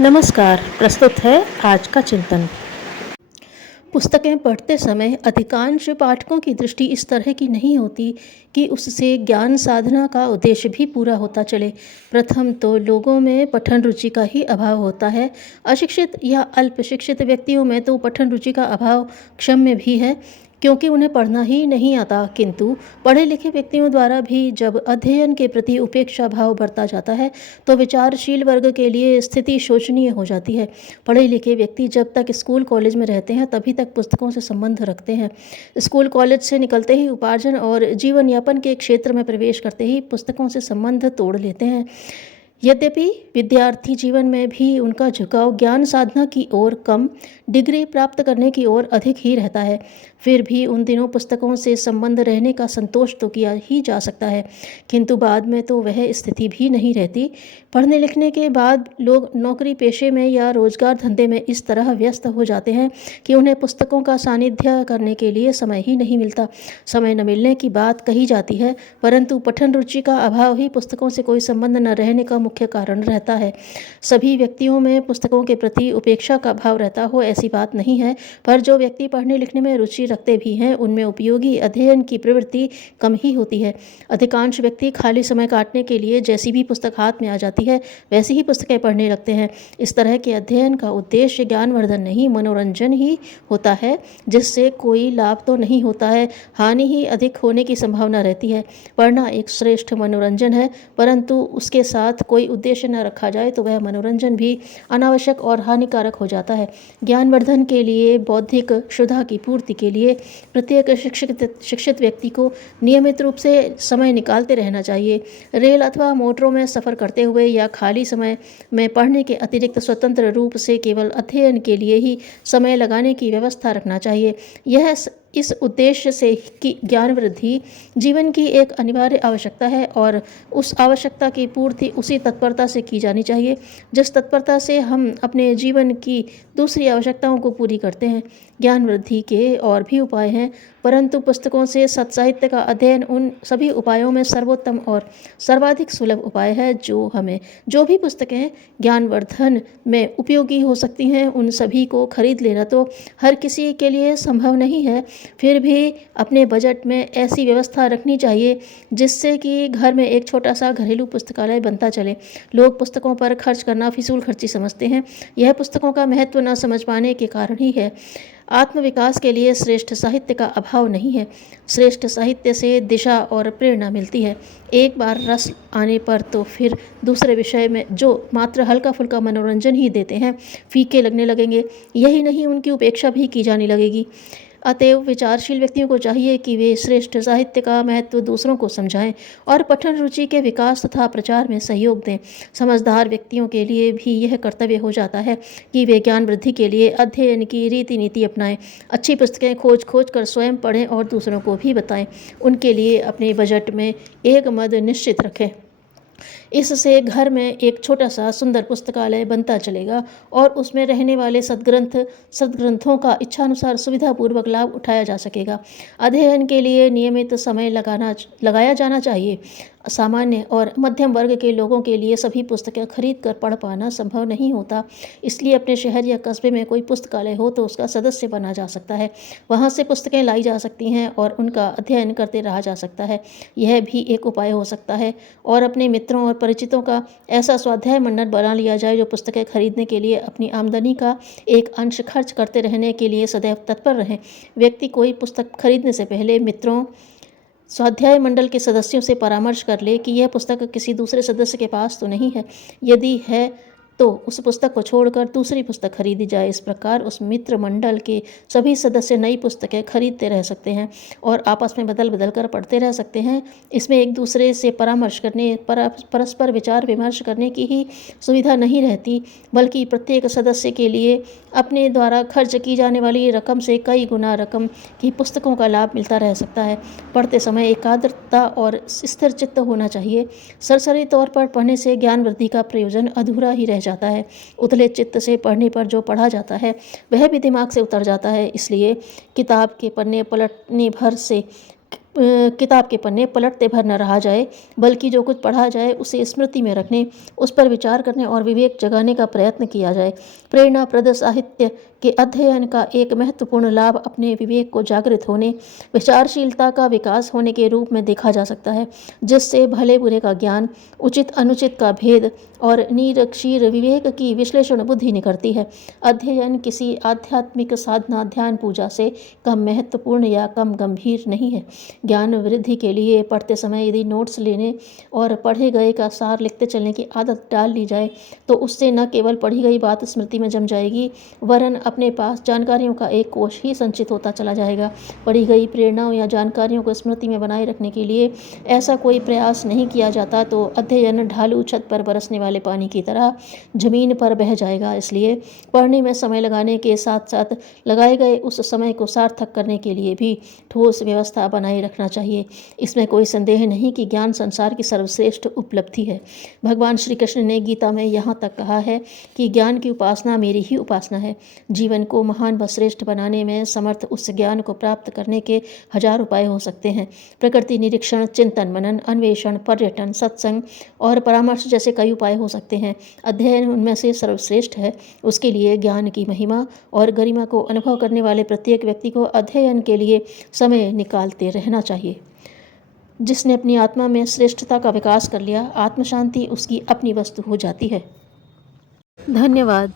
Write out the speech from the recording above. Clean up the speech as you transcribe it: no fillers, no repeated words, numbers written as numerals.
नमस्कार। प्रस्तुत है आज का चिंतन। पुस्तकें पढ़ते समय अधिकांश पाठकों की दृष्टि इस तरह की नहीं होती कि उससे ज्ञान साधना का उद्देश्य भी पूरा होता चले। प्रथम तो लोगों में पठन रुचि का ही अभाव होता है। अशिक्षित या अल्प शिक्षित व्यक्तियों में तो पठन रुचि का अभाव क्षम्य भी है, क्योंकि उन्हें पढ़ना ही नहीं आता। किंतु पढ़े लिखे व्यक्तियों द्वारा भी जब अध्ययन के प्रति उपेक्षा भाव बढ़ता जाता है तो विचारशील वर्ग के लिए स्थिति शोचनीय हो जाती है। पढ़े लिखे व्यक्ति जब तक स्कूल कॉलेज में रहते हैं तभी तक पुस्तकों से संबंध रखते हैं। स्कूल कॉलेज से निकलते ही उपार्जन और जीवन यापन के क्षेत्र में प्रवेश करते ही पुस्तकों से संबंध तोड़ लेते हैं। यद्यपि विद्यार्थी जीवन में भी उनका झुकाव ज्ञान साधना की ओर कम, डिग्री प्राप्त करने की ओर अधिक ही रहता है, फिर भी उन दिनों पुस्तकों से संबंध रहने का संतोष तो किया ही जा सकता है, किंतु बाद में तो वह स्थिति भी नहीं रहती। पढ़ने लिखने के बाद लोग नौकरी पेशे में या रोजगार धंधे में इस तरह व्यस्त हो जाते हैं कि उन्हें पुस्तकों का सानिध्य करने के लिए समय ही नहीं मिलता। समय न मिलने की बात कही जाती है, परंतु पठन रुचि का अभाव ही पुस्तकों से कोई संबंध न रहने का मुख्य कारण रहता है। सभी व्यक्तियों में पुस्तकों के प्रति उपेक्षा का भाव रहता हो ऐसी बात नहीं है, पर जो व्यक्ति पढ़ने लिखने में रुचि रखते भी हैं उनमें उपयोगी अध्ययन की प्रवृत्ति कम ही होती है। अधिकांश व्यक्ति खाली समय काटने के लिए जैसी भी पुस्तक हाथ में आ जाती है वैसी ही पुस्तकें पढ़ने लगते हैं। इस तरह के अध्ययन का उद्देश्य ज्ञानवर्धन नहीं, मनोरंजन ही होता है, जिससे कोई लाभ तो नहीं होता है, हानि ही अधिक होने की संभावना रहती है। पढ़ना एक श्रेष्ठ मनोरंजन है, परंतु उसके साथ कोई उद्देश्य न रखा जाए तो वह मनोरंजन भी अनावश्यक और हानिकारक हो जाता है। ज्ञानवर्धन के लिए, बौद्धिक क्षुधा की पूर्ति के लिए प्रत्येक शिक्षित व्यक्ति को नियमित रूप से समय निकालते रहना चाहिए। रेल अथवा मोटरों में सफ़र करते हुए या खाली समय में पढ़ने के अतिरिक्त स्वतंत्र रूप से केवल अध्ययन के लिए ही समय लगाने की व्यवस्था रखना चाहिए। यह इस उद्देश्य से कि ज्ञान वृद्धि जीवन की एक अनिवार्य आवश्यकता है और उस आवश्यकता की पूर्ति उसी तत्परता से की जानी चाहिए जिस तत्परता से हम अपने जीवन की दूसरी आवश्यकताओं को पूरी करते हैं। ज्ञान वृद्धि के और भी उपाय हैं, परंतु पुस्तकों से सत्साहित्य का अध्ययन उन सभी उपायों में सर्वोत्तम और सर्वाधिक सुलभ उपाय है। जो भी पुस्तकें ज्ञानवर्धन में उपयोगी हो सकती हैं उन सभी को खरीद लेना तो हर किसी के लिए संभव नहीं है, फिर भी अपने बजट में ऐसी व्यवस्था रखनी चाहिए जिससे कि घर में एक छोटा सा घरेलू पुस्तकालय बनता चले। लोग पुस्तकों पर खर्च करना फिजूल खर्ची समझते हैं, यह पुस्तकों का महत्व न समझ पाने के कारण ही है। आत्मविकास के लिए श्रेष्ठ साहित्य का अभाव नहीं है। श्रेष्ठ साहित्य से दिशा और प्रेरणा मिलती है। एक बार रस आने पर तो फिर दूसरे विषय में जो मात्र हल्का फुल्का मनोरंजन ही देते हैं फीके लगने लगेंगे, यही नहीं उनकी उपेक्षा भी की जाने लगेगी। अतएव विचारशील व्यक्तियों को चाहिए कि वे श्रेष्ठ साहित्य का महत्व दूसरों को समझाएं और पठन रुचि के विकास तथा प्रचार में सहयोग दें। समझदार व्यक्तियों के लिए भी यह कर्तव्य हो जाता है कि वे ज्ञान वृद्धि के लिए अध्ययन की रीति नीति अपनाएं, अच्छी पुस्तकें खोज खोज कर स्वयं पढ़ें और दूसरों को भी बताएं। उनके लिए अपने बजट में एक मद निश्चित रखें। इससे घर में एक छोटा सा सुंदर पुस्तकालय बनता चलेगा और उसमें रहने वाले सद्ग्रंथों का इच्छानुसार सुविधापूर्वक लाभ उठाया जा सकेगा। अध्ययन के लिए नियमित समय लगाया जाना चाहिए। सामान्य और मध्यम वर्ग के लोगों के लिए सभी पुस्तकें खरीद कर पढ़ पाना संभव नहीं होता, इसलिए अपने शहर या कस्बे में कोई पुस्तकालय हो तो उसका सदस्य बना जा सकता है। वहाँ से पुस्तकें लाई जा सकती हैं और उनका अध्ययन करते रहा जा सकता है, यह भी एक उपाय हो सकता है। और अपने मित्रों और परिचितों का ऐसा स्वाध्याय मंडल बना लिया जाए जो पुस्तकें खरीदने के लिए अपनी आमदनी का एक अंश खर्च करते रहने के लिए सदैव तत्पर रहें। व्यक्ति कोई पुस्तक खरीदने से पहले मित्रों, स्वाध्याय मंडल के सदस्यों से परामर्श कर ले कि यह पुस्तक किसी दूसरे सदस्य के पास तो नहीं है, यदि है तो उस पुस्तक को छोड़कर दूसरी पुस्तक खरीदी जाए। इस प्रकार उस मित्र मंडल के सभी सदस्य नई पुस्तकें खरीदते रह सकते हैं और आपस में बदल बदल कर पढ़ते रह सकते हैं। इसमें एक दूसरे से परामर्श करने, परस्पर विचार विमर्श करने की ही सुविधा नहीं रहती, बल्कि प्रत्येक सदस्य के लिए अपने द्वारा खर्च की जाने वाली रकम से कई गुना रकम की पुस्तकों का लाभ मिलता रह सकता है। पढ़ते समय एकाग्रता और स्थिर चित्त होना चाहिए। सरसरी तौर पर पढ़ने से ज्ञान वृद्धि का प्रयोजन अधूरा ही रह जाता है। उथले चित्त से पढ़ने पर जो पढ़ा जाता है वह भी दिमाग से उतर जाता है। इसलिए किताब के पन्ने पलटने भर से किताब के पन्ने पलटते भर न रहा जाए, बल्कि जो कुछ पढ़ा जाए उसे स्मृति में रखने, उस पर विचार करने और विवेक जगाने का प्रयत्न किया जाए। प्रेरणाप्रद साहित्य के अध्ययन का एक महत्वपूर्ण लाभ अपने विवेक को जागृत होने, विचारशीलता का विकास होने के रूप में देखा जा सकता है, जिससे भले बुरे का ज्ञान, उचित अनुचित का भेद और निरक्षीर विवेक की विश्लेषण बुद्धि निकलती है। अध्ययन किसी आध्यात्मिक साधना, ध्यान, पूजा से कम महत्वपूर्ण या कम गंभीर नहीं है। ज्ञान वृद्धि के लिए पढ़ते समय यदि नोट्स लेने और पढ़े गए का सार लिखते चलने की आदत डाल ली जाए, तो उससे न केवल पढ़ी गई बात स्मृति में जम जाएगी, वरन अपने पास जानकारियों का एक कोश ही संचित होता चला जाएगा। पढ़ी गई प्रेरणाओं या जानकारियों को स्मृति में बनाए रखने के लिए ऐसा कोई प्रयास नहीं किया जाता तो अध्ययन ढालू छत पर बरसने वाले पानी की तरह जमीन पर बह जाएगा। इसलिए पढ़ने में समय लगाने के साथ साथ लगाए गए उस समय को सार्थक करने के लिए भी ठोस व्यवस्था बनाए रखना चाहिए। इसमें कोई संदेह नहीं कि ज्ञान संसार की सर्वश्रेष्ठ उपलब्धि है। भगवान श्री कृष्ण ने गीता में यहाँ तक कहा है कि ज्ञान की उपासना मेरी ही उपासना है। जीवन को महान व श्रेष्ठ बनाने में समर्थ उस ज्ञान को प्राप्त करने के 1000 उपाय हो सकते हैं। प्रकृति निरीक्षण, चिंतन मनन, अन्वेषण, पर्यटन, सत्संग और परामर्श जैसे कई उपाय हो सकते हैं। अध्ययन उनमें से सर्वश्रेष्ठ है। उसके लिए ज्ञान की महिमा और गरिमा को अनुभव करने वाले प्रत्येक व्यक्ति को अध्ययन के लिए समय निकालते रहना चाहिए। जिसने अपनी आत्मा में श्रेष्ठता का विकास कर लिया, आत्म शांति उसकी अपनी वस्तु हो जाती है। धन्यवाद।